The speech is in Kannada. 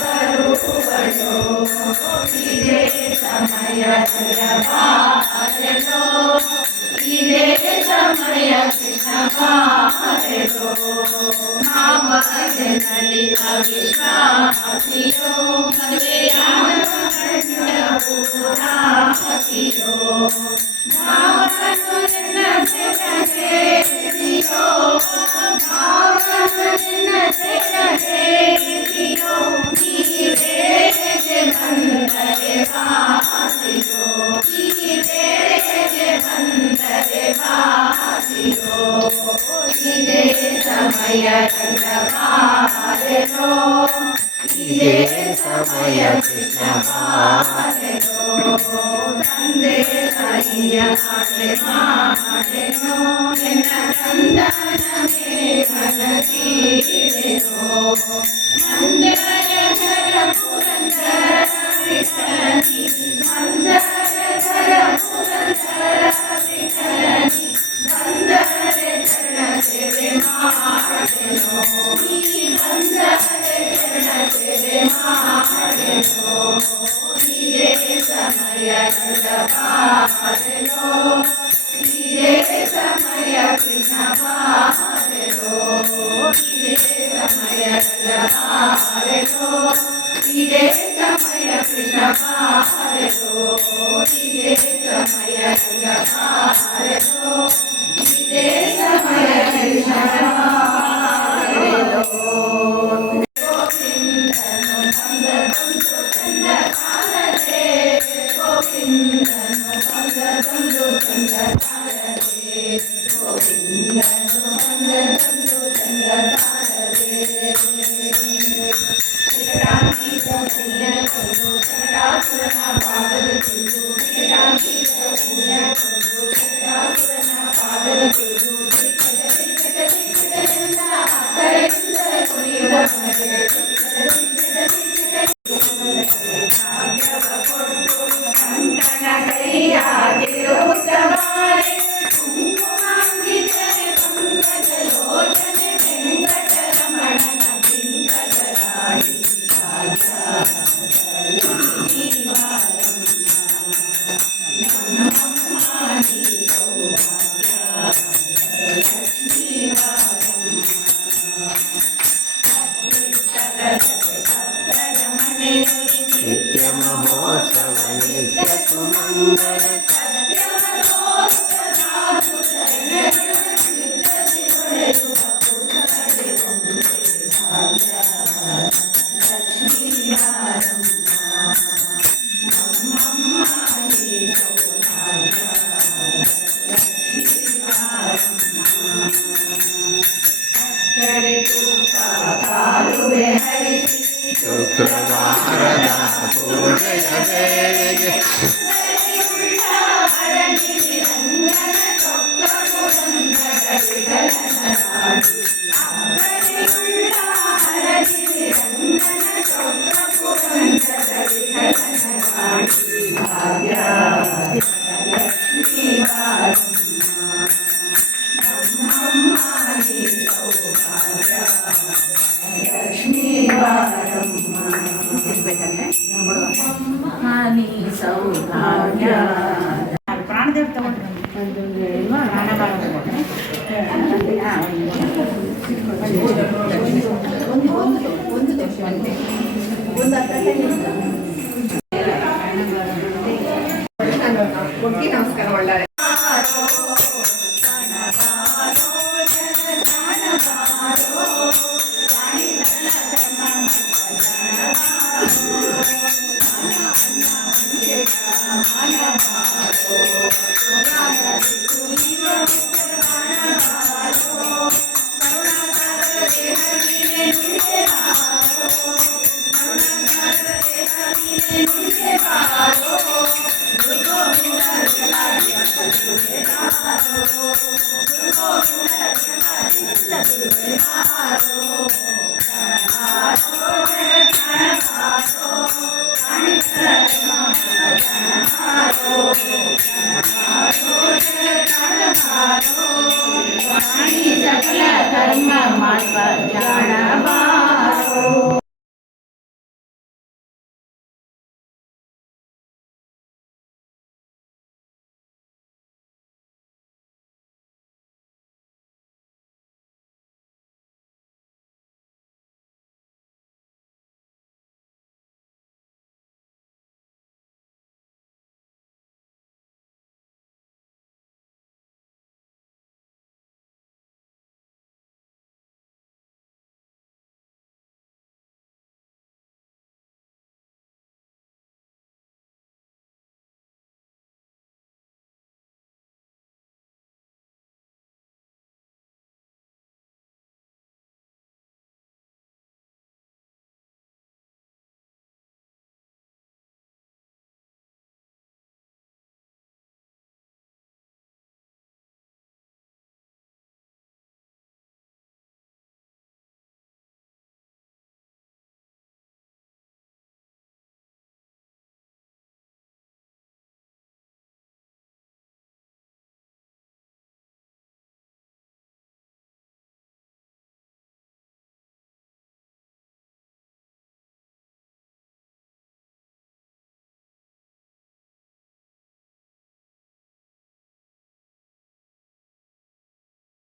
ಬರುವಳು ಇದೇ ಸಮಯದ ಬಾರೆಲೋ ಇದೇ ಸಮಯ ಕೃಷ್ಣ ಬಾರೆಲೋ ನಾಮದಲ್ಲಿ ಅವಿಶ್ವಾಸಿಯೋ ಪುರಾಸಿಯೋ ಭಾವನು ನಿನ್ನ ಸೇರಿಸಿಯೋ ಭಾವನು ನಿನ್ನ ಸೇರಿಸಿಯೋ ನೀವೇಗೆ ಬಂದರೆ ಬಾಸಿಯೋ ನೀವೇಗೆ ಬಂದರೆ ಬಾಸಿಯೋ ಇದೇ ಸಮಯ ಬಾರೆಲೋ ಇದೇ ಸಮಯ ಕೃಷ್ಣ ಬಾರೆಲೋ ತಂದೆ ತಾಯಿಯ ಆಟೆ ಮಾಡೆನೋ ಎನ್ನ ಕಂದನವೇ ಮನಸೀರೆನೋ ಮಂದರ ಧರ ಪುರಂದರ ವಿಠಲನಿ ಮಂದರ ಧರ ಪುರಂದರ ವಿಠಲನಿ ಬಂದರೆ ಚರಣ ಸೇವೆ ಮಾಡೆನೋ ನೀ ಬಂದರೆ ಚರಣ ಸೇವೆ ಮಾಡೆನೋ ಇದೇ ಸಮಯ ಬಾರೆಲೋ ಇದೇ ಸಮಯ ಕೃಷ್ಣ ಬಾರೆಲೋ ಇದೇ ಸಮಯ ಬಾರೆಲೋ ಇದೇ ಸಮಯ ಕೃಷ್ಣ ಬಾರೆಲೋ ಇದೇ ಸಮಯ ಬಾರೆಲೋ ಇದೇ ಸಮಯ ಕೃಷ್ಣ ಬಾರೆಲೋ ಗೋವಿಂದನು ಬಂದದೊಂದು ಚಂದ ಕಾಲದೆ ಗೋವಿಂದನು ಬಂದದೊಂದು ಚಂದ ಕಾಲದೆ ಗೋವಿಂದನು ಬಂದದೊಂದು ಚಂದ ಕಾಲದೆ ವಿಕಟಾಂಗಿತ ಪುಣ್ಯಕೊಂಡು ವಿಕಟಾಸುರನ ಪಾದದ ತಿಳಿದು ವಿಕಟಾಂಗಿತ ಪುಣ್ಯಕೊಂಡು ವಿಕಟಾಸುರನ ಪಾದದ ತಿಳಿದು ವಿಕಟದಿಂದ ಕಡೆಯಿಂದ ಕುಣಿಯುವ ಮನೆಗೆ ಕಂಠನ ಕೈಯಾಗಿರುತ್ತವಾರೆ ಕುಂಕುಮಾಂಗಿತರೆ ಪಂಕಜ ಲೋಚನೆ ವೆಂಕಟರಮಣನ ಪಿಂಕಜರಾಡಿ ನಿತ್ಯ ಮಹೋತ್ಸವ ನಿತ್ಯ ಸುಮಂಗಲ ಶುಕ್ರವಾರದ ಪೂಜೆಯ ವೇಳೆಗೆ ಸೌಭಾಗ್ಯ ಪ್ರಾಣದೇವ ತಗೊಂಡು ನಮಸ್ಕಾರ ಒಳ್ಳೆ